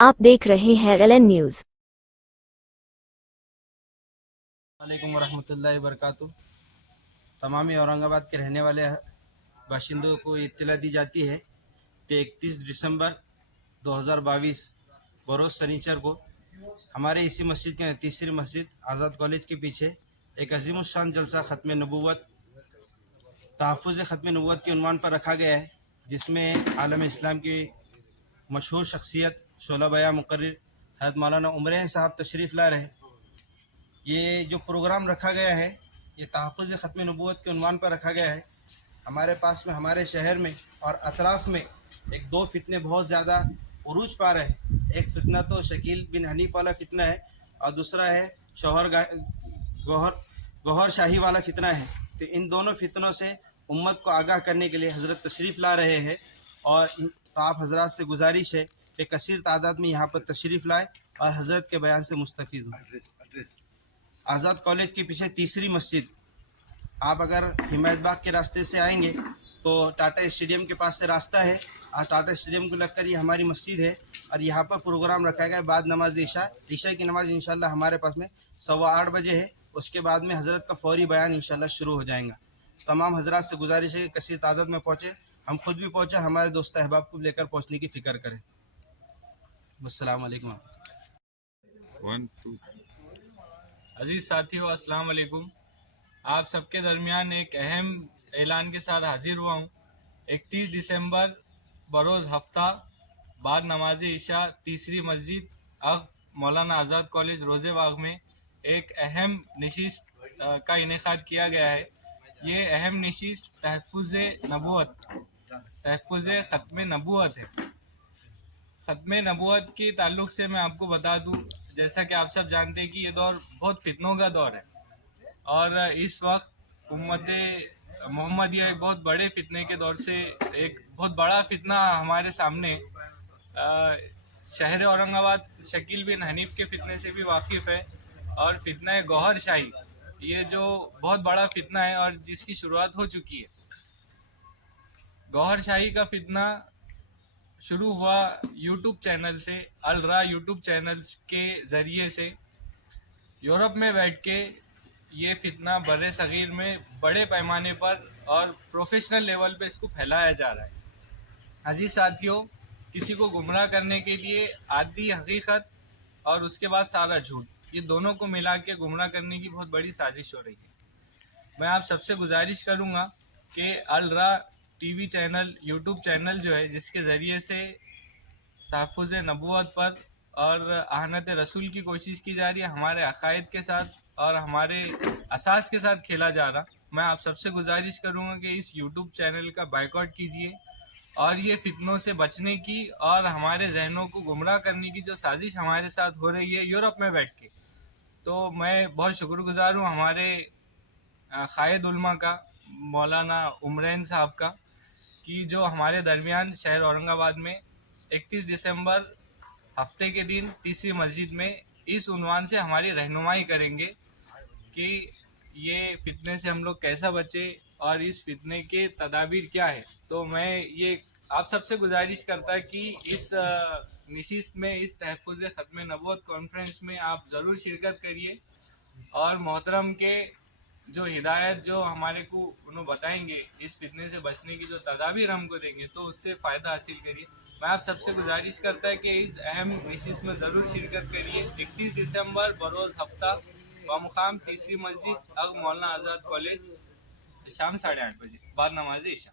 आप देख रहे हैं LN न्यूज। वालेकुम वरहमतुल्लाहि वबरकातुहू। तमामी औरंगाबाद के रहने वाले बाशिंदों को इत्तला दी जाती है कि 31 दिसंबर 2022 बरोज़ शनिचर को हमारे इसी मस्जिद के तीसरी मस्जिद आज़ाद कॉलेज के पीछे एक अजीमुशान जलसा ख़त्म नबूवत तहफ़्फ़ुज़ ख़त्म नबूवत के उन्वान पर रखा गया है, जिसमें आलम इस्लाम की मशहूर शख्सियत शोला बया मुकर्रिर हज़रत मौलाना उमरैन साहब तशरीफ़ ला रहे। ये जो प्रोग्राम रखा गया है ये तहफ़्फ़ुज़ ख़त्म नबूवत के उन्वान पर रखा गया है। हमारे पास में हमारे शहर में और अतराफ़ में एक दो फितने बहुत ज़्यादा उरूज पा रहे हैं। एक फ़ितना तो शकील बिन हनीफ वाला फ़ितना है और दूसरा है गौहर शाही वाला फ़ितना है। तो इन दोनों फितनों से उम्मत को आगाह करने के लिए हज़रत तशरीफ़ ला रहे हैं और तो आप हज़रात से गुजारिश है कि कसीर तादाद में यहाँ पर तशरीफ़ लाए और हज़रत के बयान से मुस्तफ़ीज़ हों। आज़ाद कॉलेज के पीछे तीसरी मस्जिद, आप अगर हिमायत बाग के रास्ते से आएंगे तो टाटा स्टेडियम के पास से रास्ता है और टाटा स्टेडियम को लगकर ये हमारी मस्जिद है और यहाँ पर प्रोग्राम रखा गया है बाद नमाज ईशा की नमाज इंशाल्लाह हमारे पास में 8:15 बजे है। उसके बाद में हज़रत का फौरी बयान इंशाल्लाह शुरू हो जाएगा। तमाम हज़रात से गुजारिश है कि कसीर तादाद में पहुँचे, हम खुद भी पहुँचे, हमारे दोस्त अहबाब को लेकर पहुँचने की फ़िक्र करें। अस्सलाम वालेकुम। अजीज साथियों, अस्सलाम वालेकुम। आप सबके दरमियान एक अहम ऐलान के साथ हाजिर हुआ हूँ। 31 दिसंबर बरोज़ हफ्ता बाद नमाज ईशा तीसरी मस्जिद अग मौलाना आज़ाद कॉलेज रोज़े बाग में एक अहम नशिस्त का इनेकाद किया गया है। ये अहम नशिस्त तहफ़्फ़ुज़ ख़त्म नबूवत है। ख़त्म नबूवत के ताल्लुक़ से मैं आपको बता दूँ, जैसा कि आप सब जानते हैं कि ये दौर बहुत फितनों का दौर है और इस वक्त उम्मत मोहम्मदिया एक बहुत बड़े फितने के दौर से एक बहुत बड़ा फितना हमारे सामने। शहर औरंगाबाद शकील बिन हनीफ के फितने से भी वाकिफ़ है और फितना गौहर शाही, ये जो बहुत बड़ा फितना है और जिसकी शुरुआत हो चुकी है। गौहर शाही का फितना शुरू हुआ यूट्यूब चैनल से, अल रा यूट्यूब चैनल्स के ज़रिए से। यूरोप में बैठ के ये फितना बड़े सगीर में बड़े पैमाने पर और प्रोफेशनल लेवल पे इसको फैलाया जा रहा है। अजीज साथियों, किसी को गुमराह करने के लिए आधी हकीकत और उसके बाद सारा झूठ, ये दोनों को मिला के गुमराह करने की बहुत बड़ी साजिश हो रही है। मैं आप सबसे गुजारिश करूँगा कि अल रा टीवी चैनल, यूट्यूब चैनल जो है, जिसके ज़रिए से तहफ़्फ़ुज़ नबूवत पर और आहनत रसूल की कोशिश की जा रही है, हमारे अक़ायद के साथ और हमारे असास के साथ खेला जा रहा, मैं आप सबसे गुजारिश करूँगा कि इस यूट्यूब चैनल का बायकॉट कीजिए और ये फितनों से बचने की और हमारे जहनों को गुमराह करने की जो साजिश हमारे साथ हो रही है यूरोप में बैठ के, तो मैं बहुत शुक्रगुजार हूँ हमारे क़ायद उलमा का, मौलाना उमरैन साहब का, कि जो हमारे दरमियान शहर औरंगाबाद में 31 दिसंबर हफ्ते के दिन तीसरी मस्जिद में इस उन्वान से हमारी रहनुमाई करेंगे कि ये फितने से हम लोग कैसा बचे और इस फितने के तदाबीर क्या है। तो मैं ये आप सबसे गुजारिश करता कि इस नशिस्त में, इस तहफ़्फ़ुज़ ख़त्म नबूवत कॉन्फ्रेंस में आप ज़रूर शिरकत करिए और मोहतरम के जो हिदायत जो हमारे को उन्होंने बताएंगे, इस फितने से बचने की जो तदाबीर हमको देंगे, तो उससे फ़ायदा हासिल करिए। मैं आप सबसे गुजारिश करता है कि इस अहम नशिस्त में ज़रूर शिरकत करिए। 31 दिसंबर बरोज़ हफ्ता बामुकाम तीसरी मस्जिद अग मौलाना आज़ाद कॉलेज, शाम 8:30 बजे बाद नमाज ईशा।